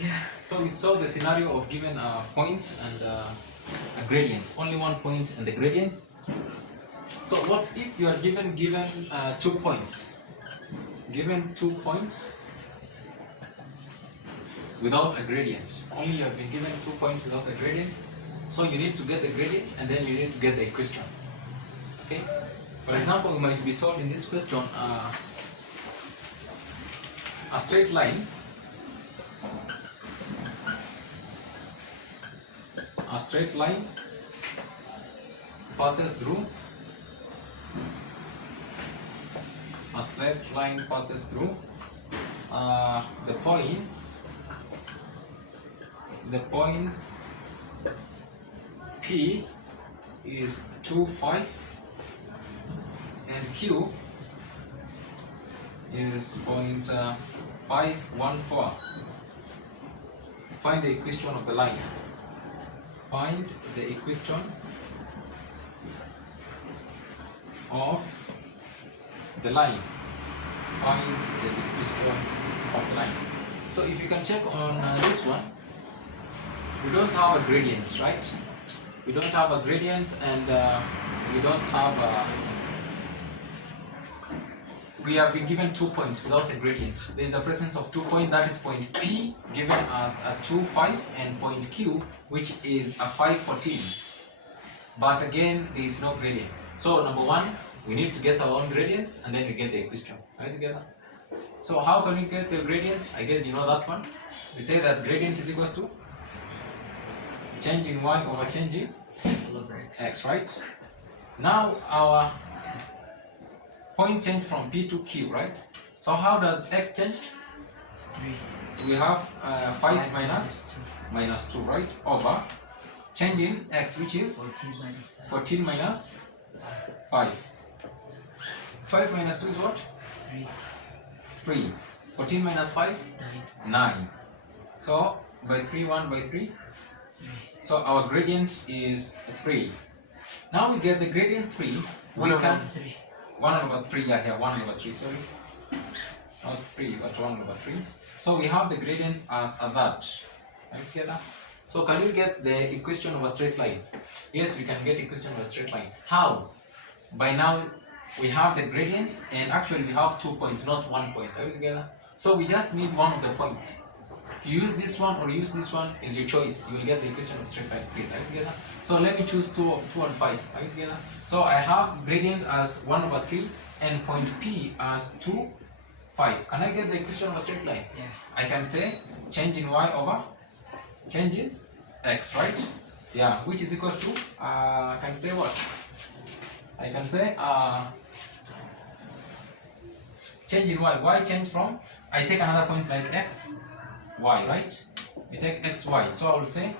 Yeah. So we saw the scenario of given a point and a gradient. Only one point and the gradient. So what if you are given 2 points? Given 2 points without a gradient. Only you have been given 2 points without a gradient. So you need to get the gradient and then you need to get the equation. Okay? For example, we might be told in this question a straight line passes through the points P is 2, 5 and Q is 0.514. Find the equation of the line. Find the equation of the line. Find the equation of the line. So if you can check on this one, we don't have a gradient, right? We don't have a gradient and we don't have a... We have been given 2 points without a gradient. There is a presence of 2 points, that is point P given as a 2, 5 and point Q which is a 5, 14. But again, there is no gradient. So number one, we need to get our own gradients and then we get the equation. Right together? So how can we get the gradient? I guess you know that one. We say that gradient is equals to change in y over change in x, right? Now our point change from P to Q, right? So how does x change? 3. We have 5 minus 2, right? Over change in x, which is 14 minus 5. 5 minus 2 is what? 3. 14 minus 5? 9. So by 3, 1 by 3. So our gradient is 3. Now we get the gradient 3. We can 1 over 3, yeah, here 1 over 3, sorry. Not 3, but 1 over 3. So we have the gradient as a that. Right together? So can we get the equation of a straight line? Yes, we can get equation of a straight line. How? By now we have the gradient and actually we have 2 points, not 1 point. Are we together? So we just need one of the points. If you use this one or use this one, is your choice. You will get the equation of straight line still. Are we together? So let me choose 2 and 5. Are we together? So I have gradient as 1 over 3 and point P as 2, 5. Can I get the equation of a straight line? Yeah. I can say change in y over change in x, right? Yeah, which is equals to, I can say what? I can say change in y change from, I take another point like x, y, right? I take x, y, so I will say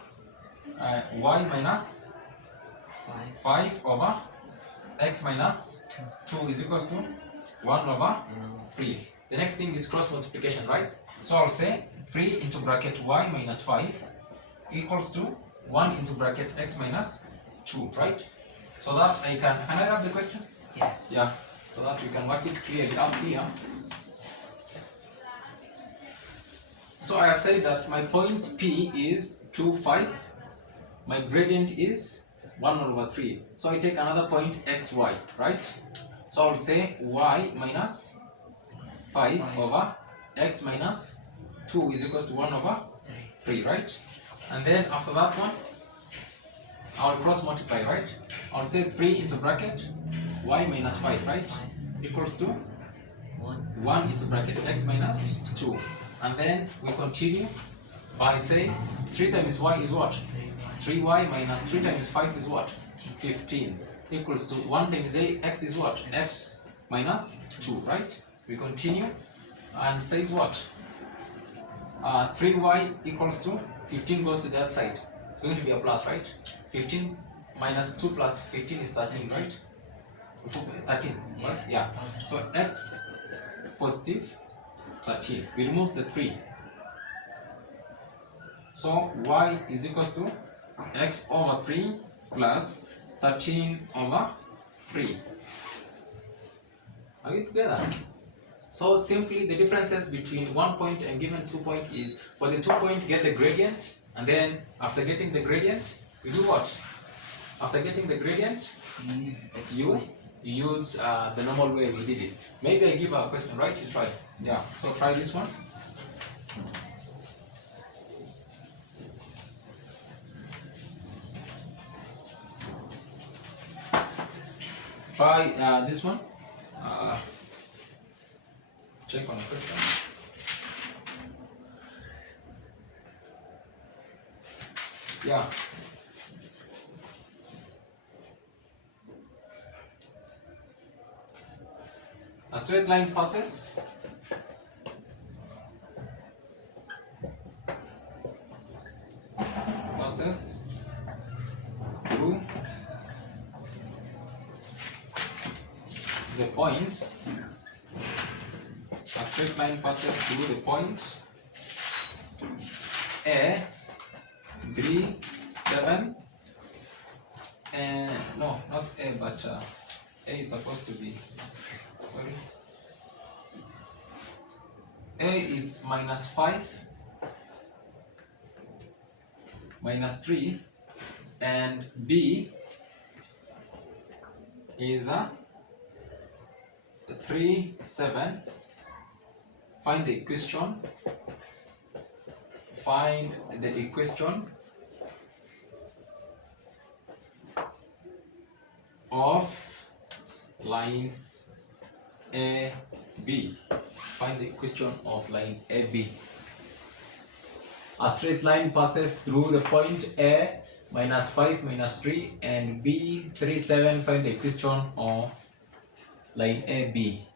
y minus 5 over x minus 2 is equals to 1 over 3. The next thing is cross multiplication, right? So I'll say 3 into bracket y minus 5 equals to 1 into bracket x minus 2, right? So that I can I wrap the question? Yeah. Yeah. So that we can work it clearly up here. So I have said that my point P is 2, 5. My gradient is 1 over 3. So I take another point x, y, right? So I'll say y minus 5 over x minus 2 is equals to 1 over 3, right? And then after that one, I'll cross multiply, right? I'll say 3 into bracket y minus 5, right? Equals to 1 into bracket x minus 2. And then we continue by saying 3 times y is what? 3y minus 3 times 5 is what? 15. Equals to 1 times x is what? X minus 2, right? We continue and says what? 3y equals to 15 goes to the other side. It's going to be a plus, right? 15 minus 2 plus 15 is 13, right? 13, right? Yeah. So x positive 13. We remove the 3. So y is equals to x over 3 plus 13 over 3. Are we together? So simply the differences between 1 point and given 2 point is, for the 2 point, get the gradient, and then after getting the gradient, we do what? After getting the gradient, you use the normal way we did it. Maybe I give a question, right? You try. Yeah, so try this one. Try this one. Check on the question. Yeah. A straight line passes through the point. A straight line passes through the point A, 3, 7, and no, not A, but A is supposed to be, sorry, A is -5, -3, and B is 3, 7. Find the equation. Find the equation of line AB. Find the equation of line AB. A straight line passes through the point A, -5, -3, and B, 3, 7. Find the equation of line AB.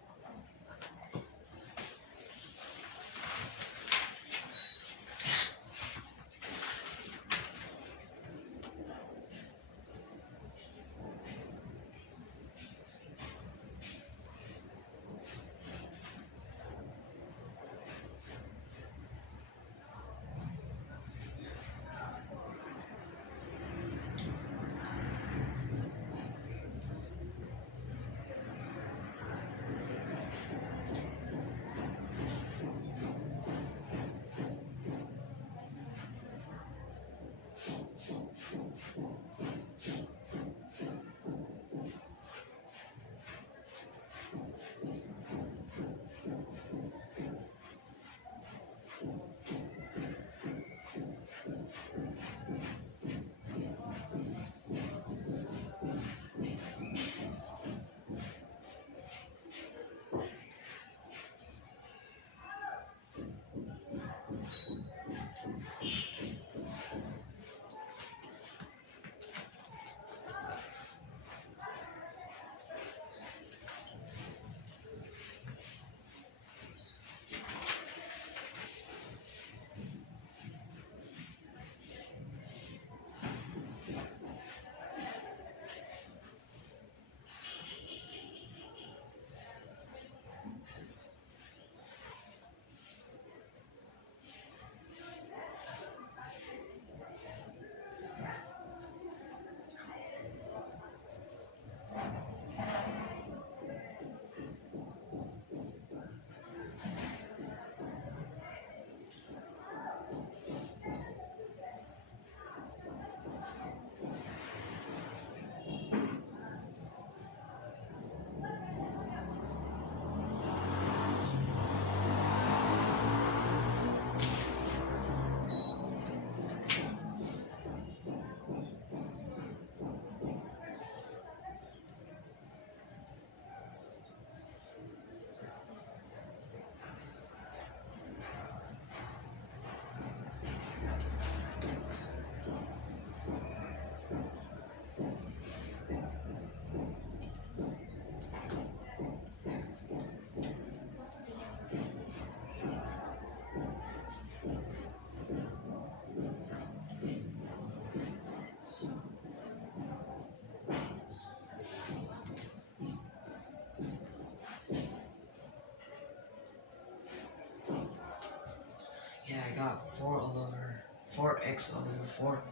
got 4x all over 4,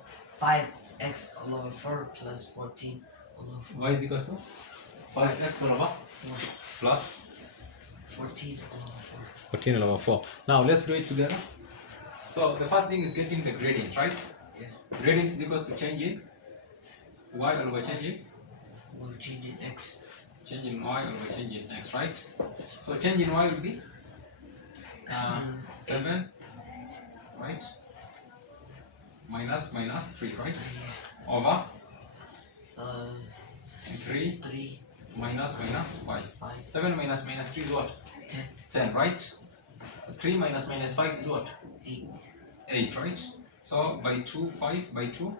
5x all over 4 plus 14 all over 4. Y is equals to 5x all over 4. plus 14 over 4. 14 over 4. Now let's do it together. So the first thing is getting the gradient, right? Yeah. Gradient is equals to change in y over change in We're changing x. change in y over change in x, right? So change in y will be 7, right? Minus 3, right? Yeah. Over 3 minus 5. 5 7 minus 3 is what? 10 10, right? 3 minus 5 is what? 8 8, right? So by 2, 5 by 2,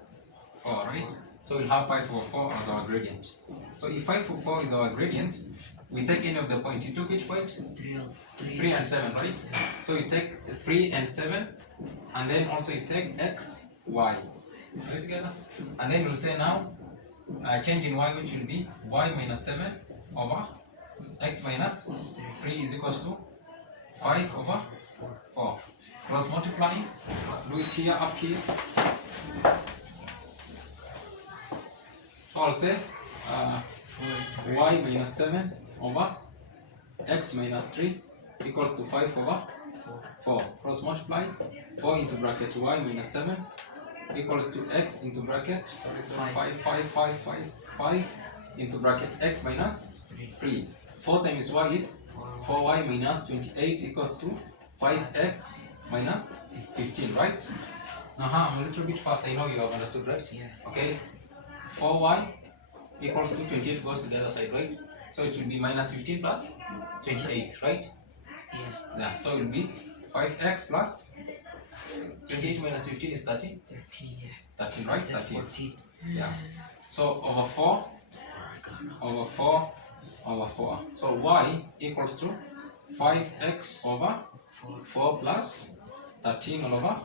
4, right? So we'll have 5 over 4 as our gradient. So if 5 over 4 is our gradient, we take any of the point. You took which point? 3 and 7, right? Yeah. So you take 3 and 7, and then also you take x, y. Right together? And then we'll say now, change in y, which will be y minus 7 over x minus 3 is equals to 5 over 4. Cross multiplying, do it here, up here. So I'll say y minus 7 over x minus 3 equals to 5 over 4. Cross multiply, 4 into bracket y minus 7 equals to x into bracket, sorry, 5 into bracket x minus 3. 4 times y is 4y minus 28 equals to 5x minus 15, right? I'm a little bit fast, I know you have understood, right? Yeah. Okay, 4y equals to 28 goes to the other side, right? So it will be minus 15 plus 28, right? Yeah, so it will be 5x plus 28 minus 15 is 13? 13, yeah. 13, right? Is that 13. 14? Yeah. So over 4 over 4 over 4. So y equals to 5x over 4 plus 13 all over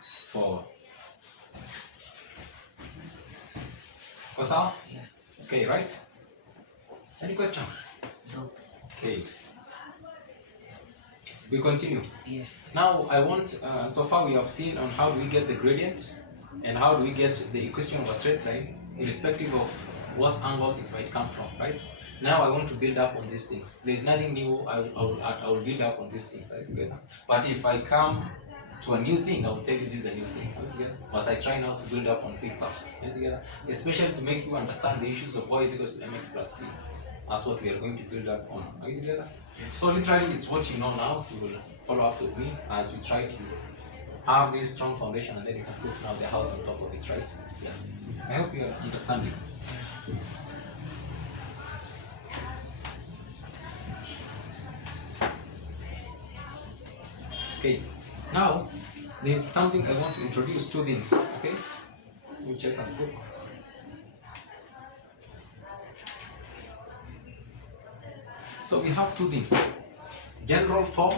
4. What's up? Yeah. Okay, right? Any question? No. Okay. We continue. Yeah. Now I want, so far we have seen on how do we get the gradient and how do we get the equation of a straight line irrespective of what angle it might come from, right? Now I want to build up on these things. There's nothing new, I will build up on these things right together. But if I come to a new thing, I will tell you this is a new thing, right together. But I try now to build up on these stuffs right together, especially to make you understand the issues of y is equals to mx plus c. That's what we are going to build up on. Are we together? So literally it's what you know now. You will follow up with me as we try to have this strong foundation, and then you can put now the house on top of it, right? Yeah. I hope you are understanding. Okay. Now there's something I want to introduce, two things. Okay. Let me check on the book. So we have two things, general form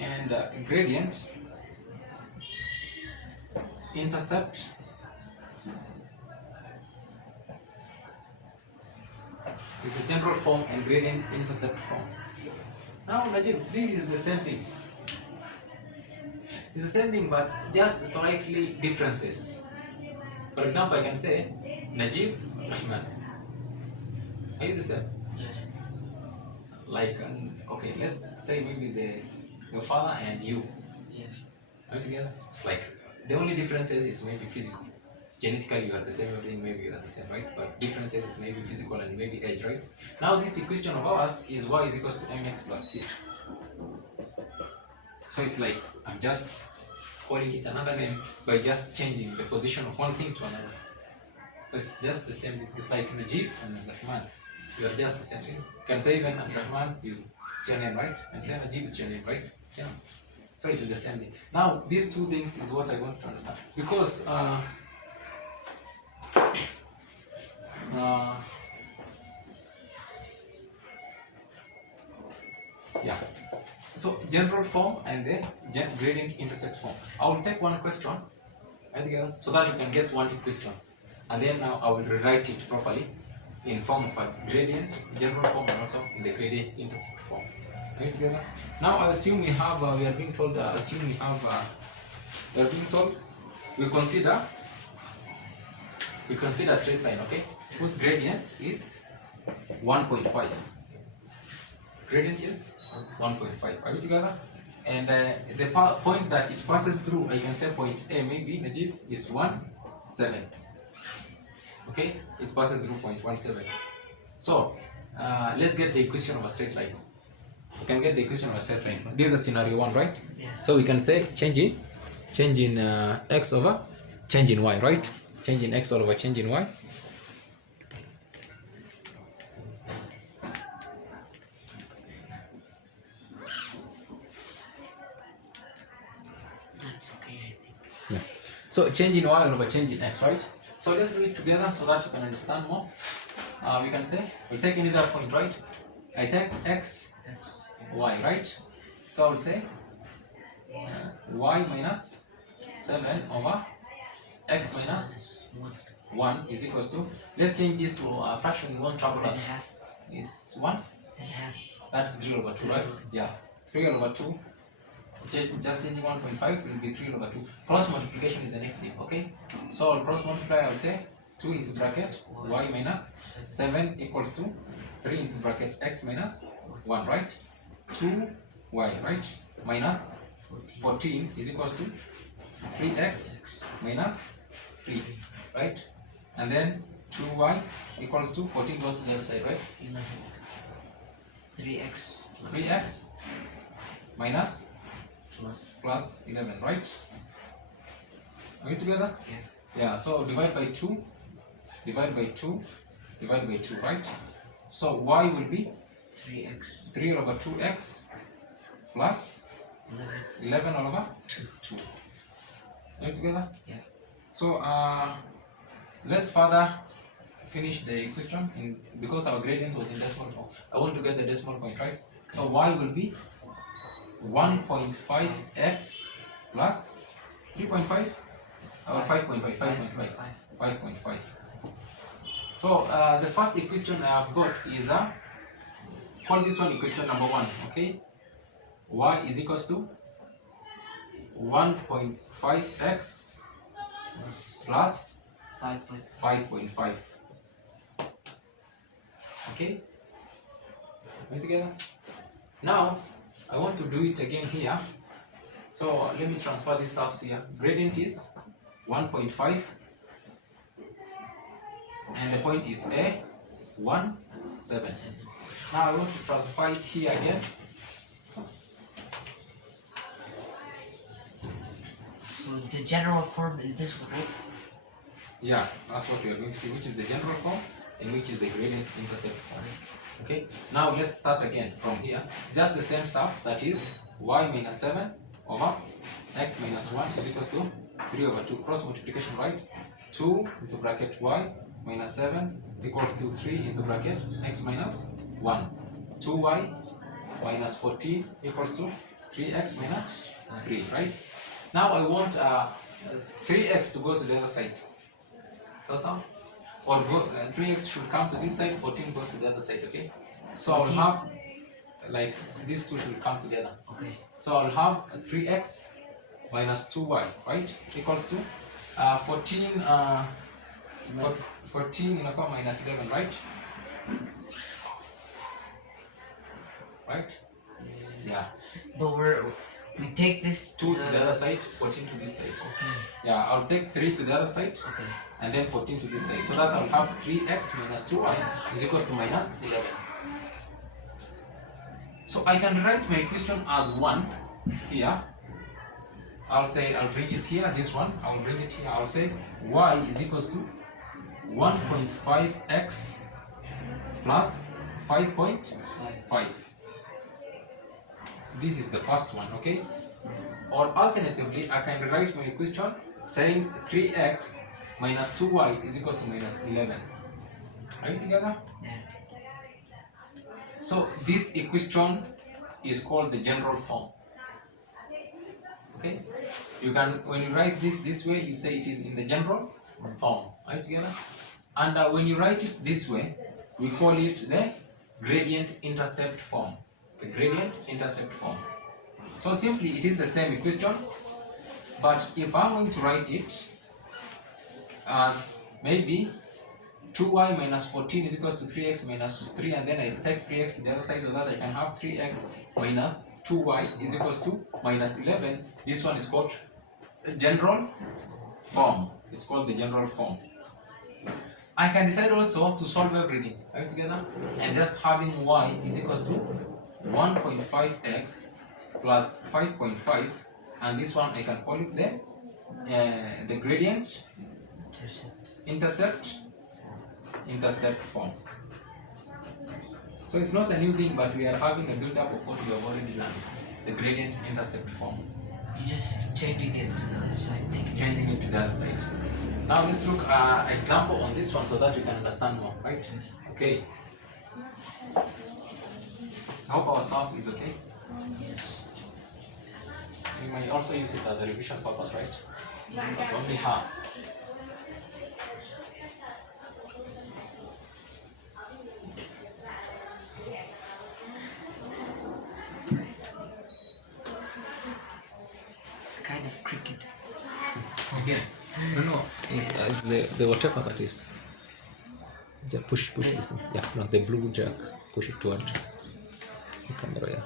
and gradient, intercept, is a general form and gradient intercept form. Now Najib, this is the same thing. It's the same thing but just slightly differences. For example, I can say Najib Rahman. Are you the same? Yeah. Like, okay, let's say maybe your father and you. Yeah. Are you together? It's like the only differences is maybe physical. Genetically, you are the same, everything maybe you are the same, right? But differences is maybe physical and maybe age, right? Now, this equation of ours is y is equals to mx plus c. So it's like I'm just calling it another name by just changing the position of one thing to another. It's just the same thing. It's like Najib and Rahman. You are just the same thing. You can say even Rahman, it's your name, right? And say Najib, it's your name, right? Yeah. So it is the same thing. Now, these two things is what I want to understand. Because yeah. So general form and the gradient intercept form. I will take one question right together so that you can get one question, and then now I will rewrite it properly in form of a gradient, general form, and also in the gradient intercept form. Right together. Now I assume we have we are being told we consider straight line. Okay. whose gradient is 1.5. Gradient is 1.5. Are we together? And the point that it passes through, you can say point A maybe, Najib, is 1,7. Okay? It passes through point 1,7. So, let's get the equation of a straight line. We can get the equation of a straight line. This is scenario 1, right? Yeah. So we can say change in x over change in y, right? Change in x over change in y. That's okay, I think. Yeah. So change in y over change in x, right? So let's do it together so that you can understand more. We can say we'll take another point, right? I take x, X, y, right? So I'll say y minus 7 over x minus 1 is equals to, let's change this to a fraction we won't trouble 1 and a us. half. It's 1, And half. that's 3 over 2, right? Yeah, 3 over 2. Just changing 1.5 will be 3 over 2. Cross multiplication is the next step, okay? So I'll cross multiply, I'll say 2 into bracket y minus 7 equals to 3 into bracket x minus 1, right? 2y, right? Minus 14 is equals to 3x minus 3, right? And then 2y equals to 14 goes to the other side, right? 11. 3x plus 3x minus plus 11, right? Are we together? yeah. Yeah, so divide by 2, divide by 2, divide by 2, right? So y will be 3x 3 over 2x plus 11 11 over 2. Are we together? yeah. So let's further finish the question because our gradient was in decimal form. I want to get the decimal point, right? So y will be 1.5x plus 3.5 or 5.5, 5.5. So the first equation I have got is call this one equation number 1, okay? Y is equals to 1.5x plus 5.5. Okay? Are we together? Now I want to do it again here. So let me transfer these stuffs here. Gradient is 1.5 and the point is A 1, 7. Now I want to transfer it here again. So the general form is this one, right? Yeah, that's what we are going to see, which is the general form and which is the gradient intercept form. Okay, now let's start again from here. It's just the same stuff, that is y minus 7 over x minus 1 is equals to 3 over 2. Cross multiplication, right? 2 into bracket y minus 7 equals to 3 into bracket x minus 1. 2y minus 14 equals to 3x minus 3, right? Now I want 3x to go to the other side. So or 3x should come to this side, 14 goes to the other side, okay? So I'll have, like, these two should come together. Okay. So I'll have 3x minus 2y, right? Equals to 14 minus 11, right? Right? Yeah. But we take this 2 to the other side, 14 to this side. Okay. Yeah, I'll take 3 to the other side. Okay. And then 14 to this side. So that I'll have 3x minus 2y is equals to minus 11. So I can write my equation as 1 here. I'll bring it here, this one, I'll bring it here. I'll say y is equals to 1.5x plus 5.5. This is the first one, okay? Or alternatively, I can rewrite my equation saying 3x minus 2y is equals to minus 11. Are you together? Yeah. So this equation is called the general form. Okay? You can, when you write it this way, you say it is in the general form. Are you together? And when you write it this way, we call it the gradient intercept form. The gradient intercept form. So simply, it is the same equation, but if I'm going to write it as maybe 2y minus 14 is equals to 3x minus 3, and then I take 3x to the other side so that I can have 3x minus 2y is equals to minus 11. This one is called general form. It's called the general form. I can decide also to solve everything. Are you together? And just having y is equals to 1.5x plus 5.5, and this one I can call it the gradient intercept form. So it's not a new thing, but we are having a build-up of what we have already learned, the gradient intercept form. You just changing it to the other side. Changing it to the other side. Now let's look at example on this one so that you can understand more, right? Okay. I hope our stuff is okay. Yes. We may also use it as a revision purpose, right? But only half. Kind of cricket. Okay. No, it's the whatever that is. The push this thing. Yeah, no, the blue jack. Push it toward the camera, yeah.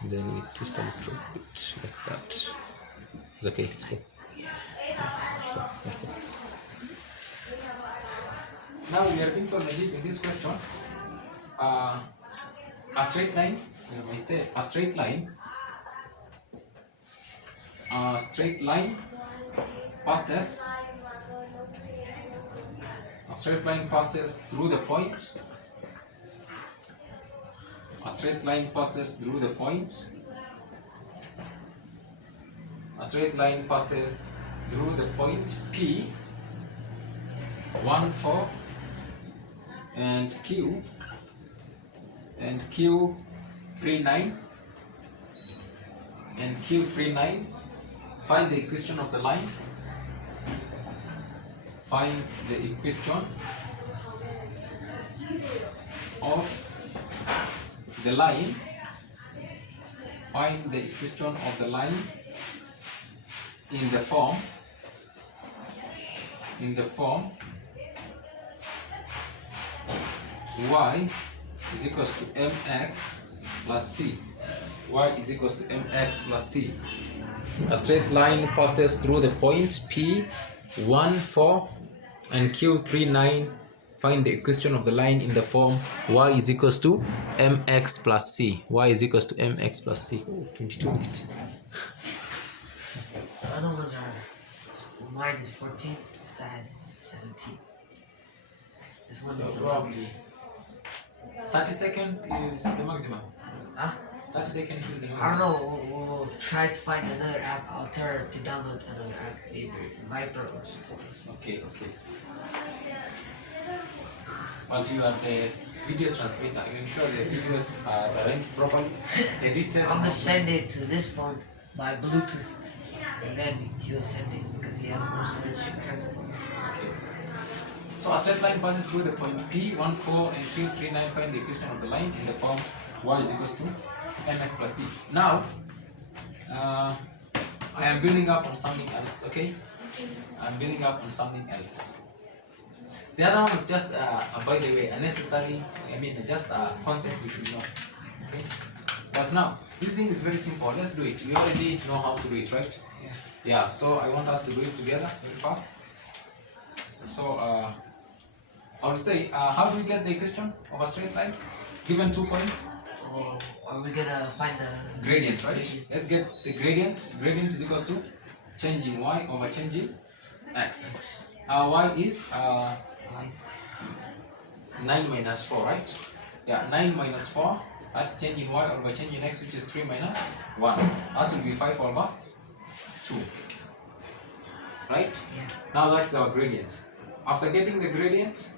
And then we twist a little bit like that. It's okay, it's cool. Yeah, it's cool. Now we are going to Najib in this question. A straight line, I say a straight line passes through the point. A straight line passes through the point. A straight line passes through the point P 1, 4 and Q 3, 9 and Q 3, 9. Find the equation of the line. Find the equation of the line. Find the equation of the line in the form y is equals to mx plus c. Y is equals to mx plus c. A straight line passes through the point P 1, 4 and Q 3, 9. Find the equation of the line in the form y is equals to mx plus c. Y is equals to mx plus c. Oh, 22 minutes. The other ones are mine is 14. This guy has 17. This one So is the probably longest. 30 seconds is the maximum. Huh? 30 seconds is the maximum. I don't know. We'll try to find another app. I'll tell her to download another app, maybe Viber or something else. Okay. But you are the video transmitter. You ensure the videos are arranged properly, edited. I'm gonna send it to this phone by Bluetooth, and then he'll send it because he has more storage. Okay. So a straight line passes through the point P 1, 4 and Q 3, 9. Find the equation of the line in the form y is equals to mx plus c. Now, I am building up on something else. Okay. I'm building up on something else. The other one is just, by the way, unnecessary. Just a concept we should know. Okay. But now, this thing is very simple. Let's do it. We already know how to do it, right? Yeah. So I want us to do it together very fast. So I would say, how do we get the equation of a straight line? Given 2 points. Oh, are we gonna find the Gradient, right? gradient? Let's get the gradient. Gradient is equals to changing y over changing x. Y is 5. 9 minus 4, right? Yeah, 9 minus 4. That's changing y over changing x, which is 3 minus 1. That will be 5 over 2. Right? Yeah. Now that's our gradient. After getting the gradient,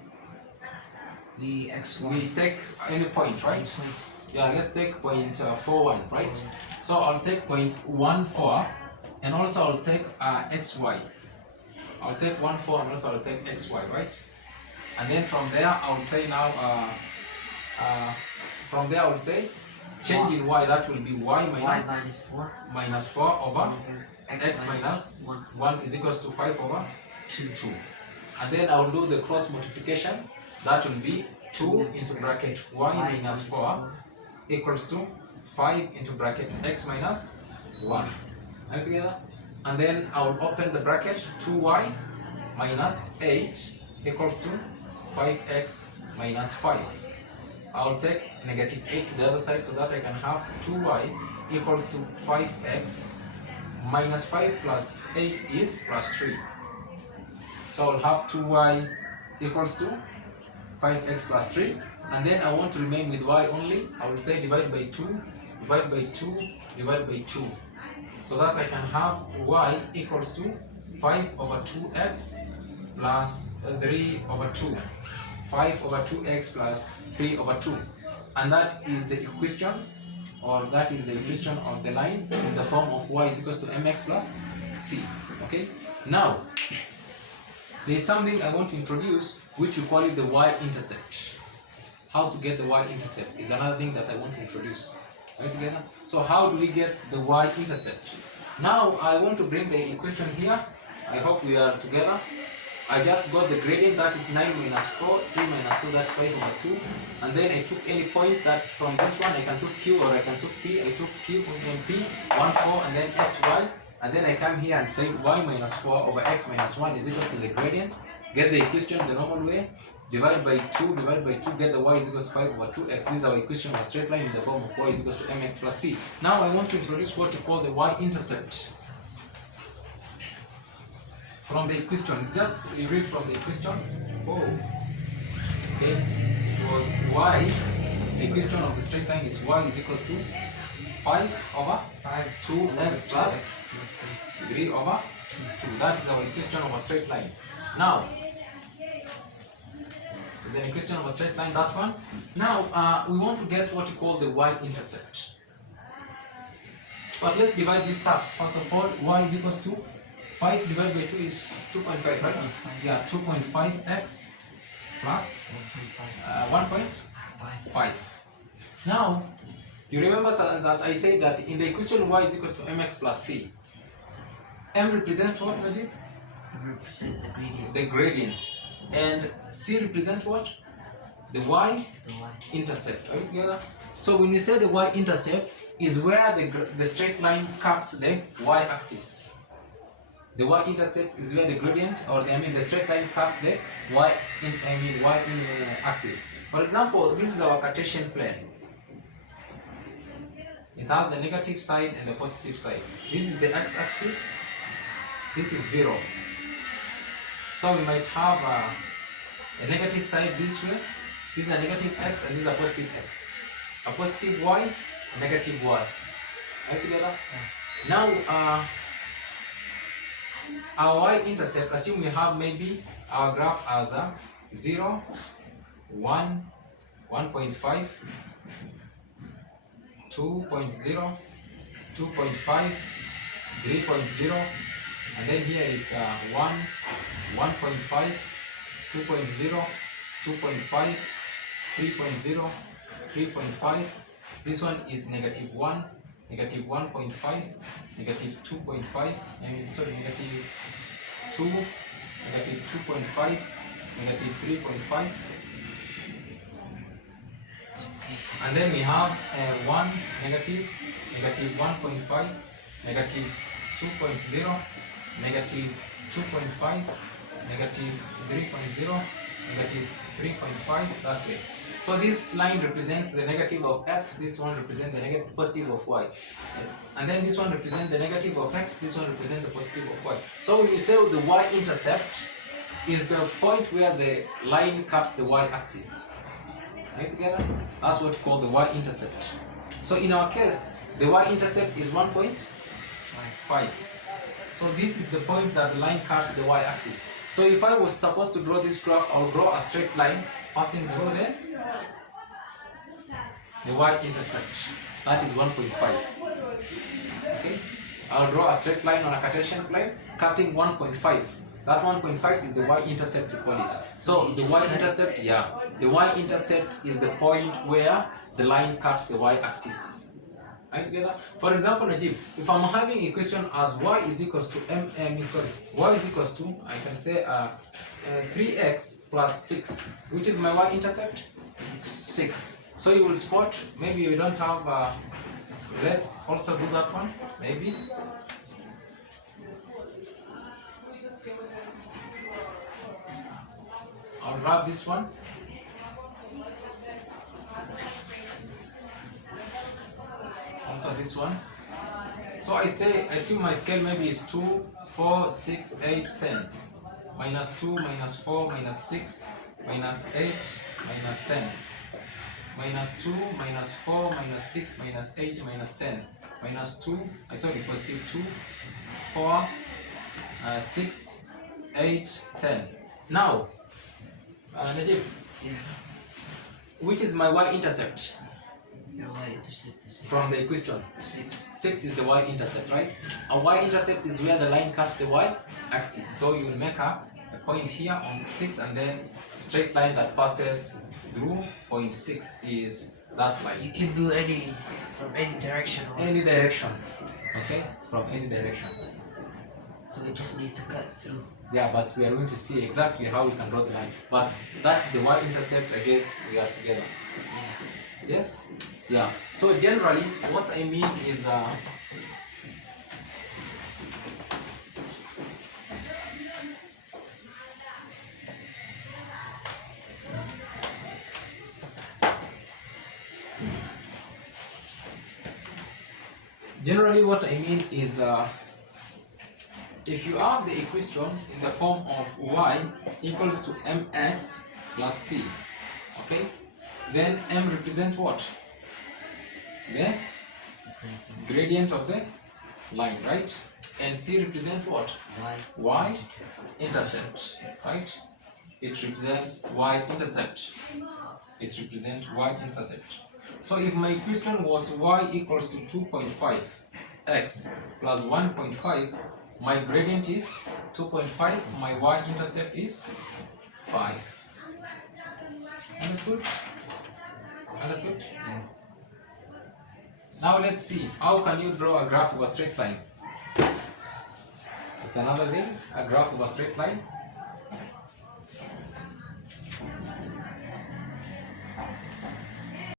We x1. we take any point, right? Point. Yeah, let's take point 41, right? So I'll take point 14 and also I'll take xy. I'll take 14 and also I'll take xy, right? And then from there I'll say now, from there I'll say change in y, that will be y minus 4 4 over over x minus 1 is equals to 5 over 2. and then I'll do the cross multiplication. That will be 2 into bracket y minus 4 equals to 5 into bracket x minus 1. Are you together? And then I'll open the bracket, 2y minus 8 equals to 5x minus 5. I'll take negative 8 to the other side so that I can have 2y equals to 5x minus 5 plus 8 is plus 3. So I'll have 2y equals to 5x plus 3, and then I want to remain with y only. I will say divide by 2, divide by 2, divide by 2, so that I can have y equals to 5 over 2x plus 3 over 2. 5 over 2x plus 3 over 2. And that is the equation, or that is the equation of the line in the form of y is equals to mx plus c. Okay? Now, there is something I want to introduce which you call it the y-intercept. How to get the y-intercept is another thing that I want to introduce. Right together? So how do we get the y-intercept? Now I want to bring the equation here. I hope we are together. I just got the gradient, that is 9 minus 4, 3 minus 2, that's 5 over 2. And then I took any point that from this one I can took q or I can took p. I took q and p, 1, 4, and then xy. And then I come here and say y minus 4 over x minus 1 is equal to the gradient. Get the equation the normal way. Divide by 2, divide by 2, get the y is equal to 5 over 2x. This is our equation of a straight line in the form of y is equal to mx plus c. Now I want to introduce what we call the y-intercept. From the equation, it's just you read from the equation. Oh, okay. It was y. The equation of the straight line is y is equal to 5 over 2x plus 3 over 2. That is our equation of a straight line. Now, is an equation of a straight line, that one. Now, we want to get what we call the y-intercept. But let's divide this stuff. First of all, y is equal to 5 divided by 2 is 2.5, right? Yeah, 2.5x plus 1.5. Now, you remember that I said that in the equation y is equal to mx plus c. M represents what, Najib? M represents the gradient. The gradient. And c represents what? The y-intercept. Are we together? So when you say the y-intercept is where the straight line cuts the y-axis. The y-intercept is where the gradient, or the straight line cuts the y-axis. For example, this is our Cartesian plane. It has the negative side and the positive side. This is the x-axis. This is 0. So we might have a negative side this way. This is a negative x and this is a positive x. A positive y, a negative y. Right together? Now, our y-intercept, assume we have maybe our graph as a 0, 1, 1.5, 2.0, 2.5, 3.0, and then here is 1, 1.5, 2.0, 2.5, 3.0, 3.5. This one is negative 1, negative 1.5, negative 2.5, and it's sorry, negative 2, negative 2.5, negative 3.5. And then we have 1, negative, negative 1.5, negative 2.0, negative 2.5, negative 3.0, negative 3.5, that way. So this line represents the negative of x, this one represents the negative positive of y. And then this one represents the negative of x, this one represents the positive of y. So when you say the y-intercept is the point where the line cuts the y-axis. Right together? That's what we call the y-intercept. So in our case, the y-intercept is 1.5. So this is the point that the line cuts the y-axis. So if I was supposed to draw this graph, I will draw a straight line passing through the y-intercept. That is 1.5. Okay? I'll draw a straight line on a Cartesian plane cutting 1.5. That 1.5 is the y-intercept, you call it. So the y-intercept, the y-intercept is the point where the line cuts the y-axis. Right together? For example, Najib, if I'm having a question as y is equals to y is equals to, I can say 3x plus 6, which is my y-intercept? 6. So you will spot, maybe you don't have, let's also do that one, maybe. I'll grab this one. Also this one. So I see my scale maybe is 2, 4, 6, 8, 10. Minus 2, minus 4, minus 6, minus 8, minus 10. Minus 2, minus 4, minus 6, minus 8, minus 10. Minus 2, positive 2, 4, 6, 8, 10. Now, Najib, which is my y-intercept? Your y-intercept is 6. From the equation. 6. 6 is the y-intercept, right? A y-intercept is where the line cuts the y-axis. So you will make a point here on 6, and then straight line that passes through point 6 is that line. You can do from any direction. Any direction. Okay? From any direction. So it just needs to cut through. Yeah, but we are going to see exactly how we can draw the line. But that's the y-intercept, I guess we are together. Yeah. Yes? Yeah. So generally, what I mean is if you have the equation in the form of y equals to mx plus c, okay, then m represents what? The gradient of the line, right? And c represents what? Y intercept, right? It represents y intercept. It represents y intercept. So if my equation was y equals to 2.5 x plus 1.5, my gradient is 2.5, my y-intercept is 5. Understood? Understood? Yeah. Now let's see, how can you draw a graph of a straight line? It's another thing, a graph of a straight line.